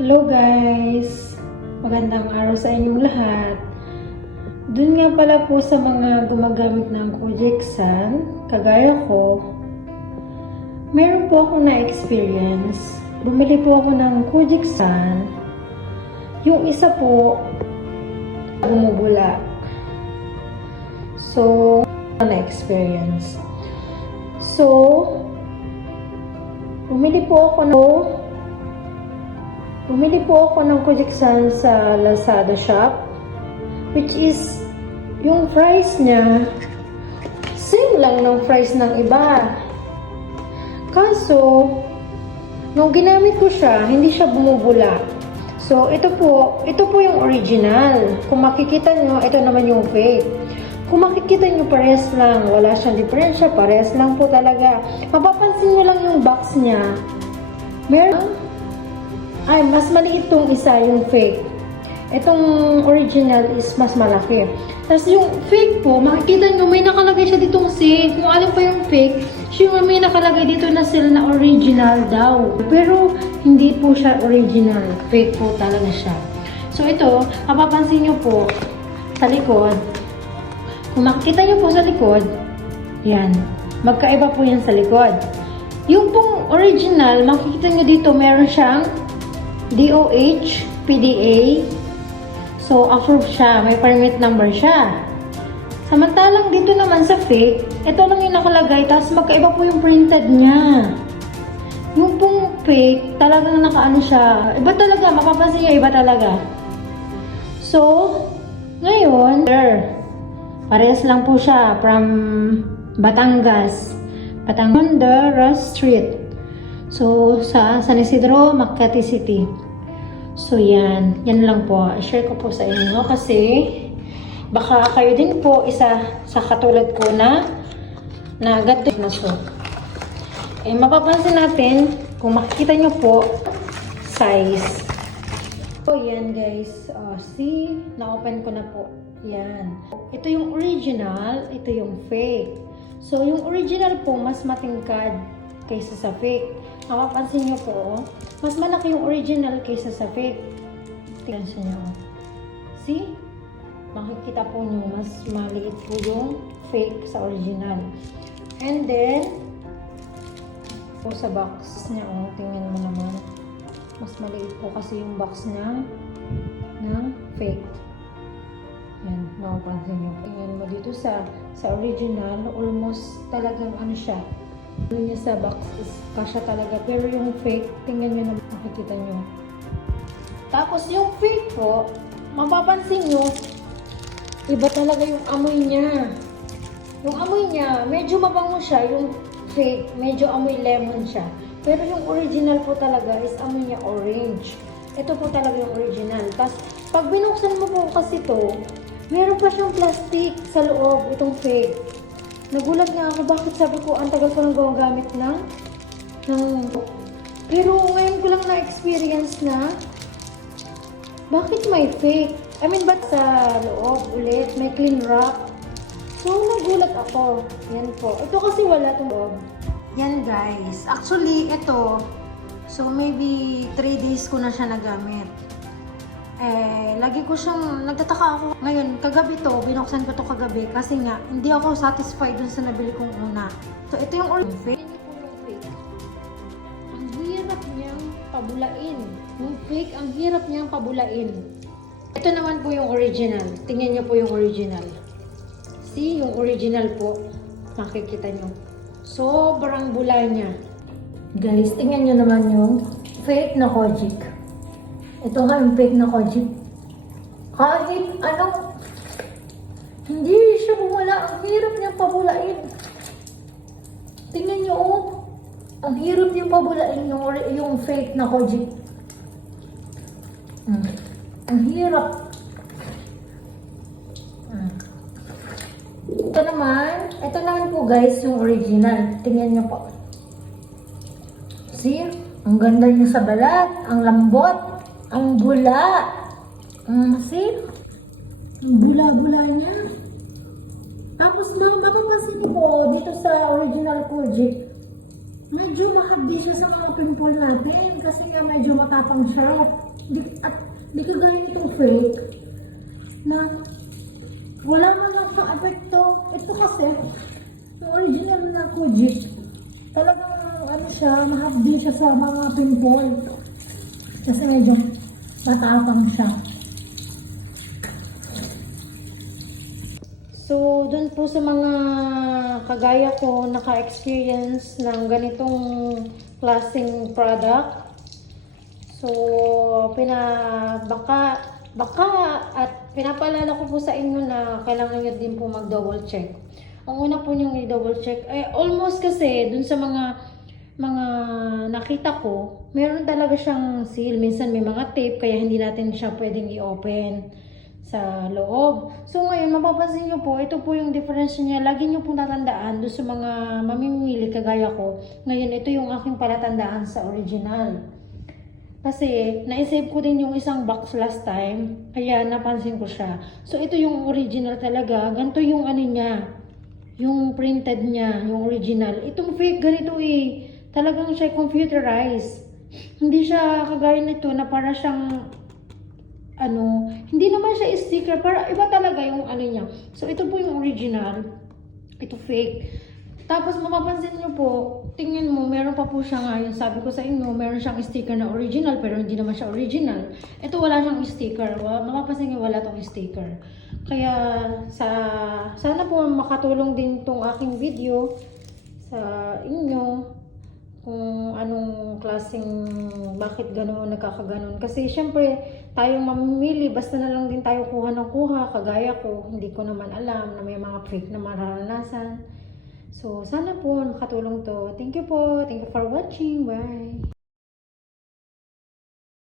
Hello guys! Magandang araw sa inyong lahat. Dun nga pala po sa mga gumagamit ng Kojiksan, kagaya ko, meron po akong na-experience. Bumili po ako ng Kojiksan. Yung isa po, bumubula. So, na-experience. So, bumili po ako ng Kojiksan sa Lazada shop, which is yung price niya same lang ng price ng iba. Kaso nung ginamit ko siya, hindi siya bumubula. So ito po yung original. Kung makikita nyo, ito naman yung fake. Kung makikita nyo, pares lang, wala siyang diferensya, pares lang po talaga. Mapapansin nyo lang yung box niya, meron mas maliit tong isa, yung fake. Itong original is mas malaki. Tapos yung fake po, makikita nyo, may nakalagay siya ditong sale. Kung alin pa yung fake, siya may nakalagay dito na sale na original daw. Pero hindi po siya original. Fake po talaga siya. So ito, mapapansin nyo po sa likod. Kung makikita nyo po sa likod, yan. Magkaiba po yan sa likod. Yung pong original, makikita nyo dito, meron siyang DOH, PDA. So, approved siya. May permit number siya. Samantalang dito naman sa fake, ito lang yung nakalagay. Tapos magkaiba po yung printed niya. Yung pong fake, talagang nakaano siya. Iba talaga. Mapapansin niyo, iba talaga. So, ngayon, parehas lang po siya from Batangas. Batangas Street. So, sa San Isidro, Makati City. So, yan. Yan lang po. I-share ko po sa inyo kasi baka kayo din po isa sa katulad ko na ganito na so. Mapapansin natin, kung makikita nyo po, size. So, yan guys. See? Na-open ko na po. Yan. Ito yung original, ito yung fake. So, yung original po, mas matingkad kaysa sa fake. Mapapansin nyo po, mas malaki yung original kaysa sa fake. Tingnan nyo. See? Makikita po nyo, mas maliit po yung fake sa original. And then, po sa box niya, tingnan mo naman. Mas maliit po kasi yung box niya ng fake. Yan, mapapansin nyo. Tingnan mo dito sa original, almost talagang ano siya. Ano niya sa box is kasya talaga. Pero yung fake, tingnan nyo na makikita nyo. Tapos yung fake po, mapapansin nyo, iba talaga yung amoy niya. Yung amoy niya, medyo mabango siya. Yung fake, medyo amoy lemon siya. Pero yung original po talaga is amoy niya orange. Ito po talaga yung original. Tapos, pag binuksan mo po kasi to, meron pa siyang plastic sa loob, itong fake. Nagulat nga ako, bakit sabi ko, ang tagal ko nang gumagamit ng pero ngayon ko lang na-experience na, bakit may fake? I mean, ba't sa loob ulit, may clean wrap? So, nagulat ako. Yan po. Ito kasi wala itong loob. Yan guys. Actually, ito, so maybe 3 days ko na siya nagamit. Lagi ko siyang, nagtataka ako. Ngayon, kagabi to, binuksan ko to kagabi kasi nga, hindi ako satisfied dun sa nabili kong una. So, ito yung fake. Ang hirap niyang pabulain. Yung fake, ang hirap niyang pabulain. Ito naman po yung original. Tingnan niyo po yung original. See, yung original po. Makikita niyo. Sobrang bula niya. Guys, tingnan niyo naman yung fake na Kojik. Ito nga yung fake na Kojik. Kahit ano, hindi siya bumula. Ang hirap niyang pabulain. Tingnan niyo oh. Ang hirap niyang pabulain yung fake na Kojik. Ang hirap. Ito naman po guys yung original. Tingnan niyo po. See? Ang ganda niya sa balat. Ang lambot. Ang bula. See? Ang bula-bula niya. Tapos mapapansin niyo po dito sa original Kojik, medyo mahagdi siya sa mga pimple natin kasi nga medyo matapang siya. At di kagaya nitong fake na wala man lang siyang epekto. Ito kasi, yung original na Kujik, talagang ano siya, mahagdi siya sa mga pimple. Kasi medyo matapang siya. So, dun po sa mga kagaya ko naka-experience ng ganitong klaseng product. So, baka at pinapaalala ko po sa inyo na kailangan nyo din po mag-double check. Ang una po nyo i-double check, almost kasi dun sa mga nakita ko, meron talaga siyang seal. Minsan may mga tape kaya hindi natin siya pwedeng i-open sa loob. So ngayon, mapapansin nyo po, ito po yung difference niya. Lagi nyo po natandaan doon sa mga mamimili kagaya ko. Ngayon, ito yung aking palatandaan sa original. Kasi, naisave ko din yung isang box last time, kaya napansin ko siya. So ito yung original talaga. Ganito yung ano niya, yung printed niya, yung original. Itong fake, ganito talagang siya computerized. Hindi siya kagaya nito na para siyang hindi naman siya sticker, para iba talaga yung ano niya. So, ito po yung original. Ito fake. Tapos, mapapansin nyo po, tingin mo, meron pa po siya nga, yung sabi ko sa inyo, meron siyang sticker na original, pero hindi naman siya original. Ito, wala siyang sticker. Mapapansin nyo, wala tong sticker. Kaya, sana po makatulong din tong aking video sa inyo, kung anong klaseng bakit gano'n nagkakaganon. Kasi syempre tayong mamimili, basta na lang din tayo kuha ng kuha. Kagaya ko, hindi ko naman alam na may mga fake na mararanasan. So sana po makatulong to. Thank you po. Thank you for watching. Bye.